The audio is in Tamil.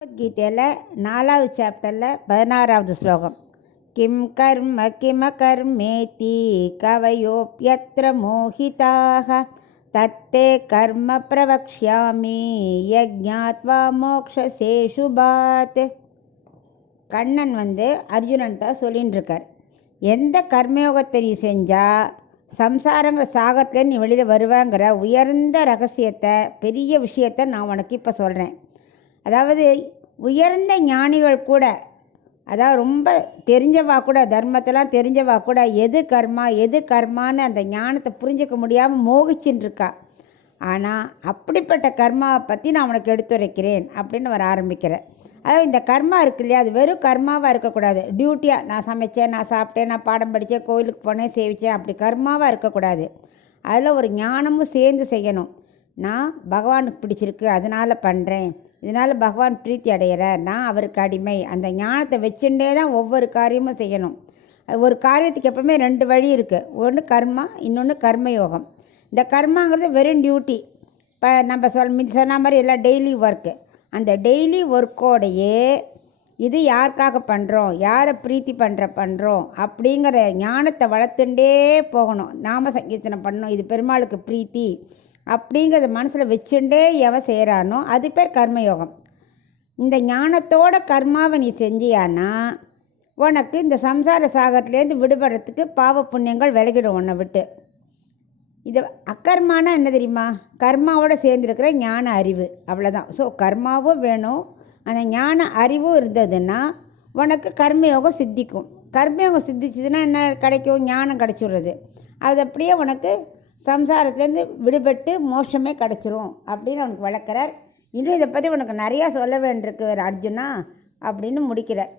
பகவத்கீதையில் 4வது சாப்டரில் 16வது ஸ்லோகம். கிம் கர்ம கிமகர்மேதி கவயோப்யத்ர மோஹிதாக தத்தே கர்ம பிரவக்ஷ்யாமி யஜ்ஞாத்வா மோக்ஷசே சுபாத். கண்ணன் அர்ஜுனன்ட்ட சொல்லின்னு இருக்கார், எந்த கர்மயோகத்தை நீ செஞ்சால் சம்சாரங்கிற சாகத்தில் நீ வெளியில் வருவாங்கிற உயர்ந்த ரகசியத்தை, பெரிய விஷயத்தை நான் உனக்கு இப்போ சொல்கிறேன். அதாவது உயர்ந்த ஞானிகள் கூட, அதாவது ரொம்ப தெரிஞ்சவா கூட, தர்மத்தெல்லாம் தெரிஞ்சவா கூட எது கர்மா எது கர்மான்னு அந்த ஞானத்தை புரிஞ்சிக்க முடியாமல் மோகிச்சுன்னு இருக்கா. ஆனால் அப்படிப்பட்ட கர்மாவை பற்றி நான் உனக்கு எடுத்துரைக்கிறேன் அப்படின்னு வர ஆரம்பிக்கிறேன். அதாவது இந்த கர்மா இருக்கு இல்லையா, அது வெறும் கர்மாவாக இருக்கக்கூடாது. டியூட்டியாக நான் சமைச்சேன், நான் சாப்பிட்டேன், நான் பாடம் படித்தேன், கோயிலுக்கு போனேன், சேவித்தேன், அப்படி கர்மாவாக இருக்கக்கூடாது. அதில் ஒரு ஞானமும் சேர்ந்து செய்யணும். நான் பகவானுக்கு பிடிச்சிருக்கு அதனால் பண்ணுறேன், இதனால் பகவான் பிரீத்தி அடைகிறார், நான் அவருக்கு அடிமை, அந்த ஞானத்தை வச்சுட்டே தான் ஒவ்வொரு காரியமும் செய்யணும். ஒரு காரியத்துக்கு எப்பவுமே 2 வழி இருக்குது. ஒன்று கர்மா, இன்னொன்று கர்மயோகம். இந்த கர்மாங்கிறது வெறும் டியூட்டி. இப்போ நம்ம சொன்ன மாதிரி எல்லாம் டெய்லி ஒர்க்கு. அந்த டெய்லி ஒர்க்கோடையே இது யாருக்காக பண்ணுறோம், யாரை பிரீத்தி பண்ணுறோம் அப்படிங்கிற ஞானத்தை வளர்த்துட்டே போகணும். நாம சங்கீர்த்தனம் பண்ணணும், இது பெருமாளுக்கு பிரீத்தி அப்படிங்கிறத மனசில் வச்சுட்டே எவன் செய்கிறானோ அது பேர் கர்மயோகம். இந்த ஞானத்தோட கர்மாவை நீ செஞ்சியானா உனக்கு இந்த சம்சார சாகத்துலேருந்து விடுபடுறதுக்கு பாவ புண்ணியங்கள் விலகிடும் உன்னை விட்டு. இது அக்கர்மானா என்ன தெரியுமா, கர்மாவோட சேர்ந்துருக்கிற ஞான அறிவு, அவ்வளோதான். ஸோ கர்மாவும் வேணும், அந்த ஞான அறிவும் இருந்ததுன்னா உனக்கு கர்மயோகம் சித்திக்கும். கர்மயோகம் சித்திச்சதுன்னா என்ன கிடைக்கும், ஞானம் கிடச்சிடுறது. அது அப்படியே உனக்கு சம்சாரத்துலேருந்து விடுபட்டு மோட்சமே கிடச்சிரும் அப்படின்னு அவனுக்கு வளர்க்குறார். இன்னும் இதை பற்றி உனக்கு நிறையா சொல்ல வேண்டியிருக்கு அர்ஜுனா அப்படின்னு முடிக்கிறார்.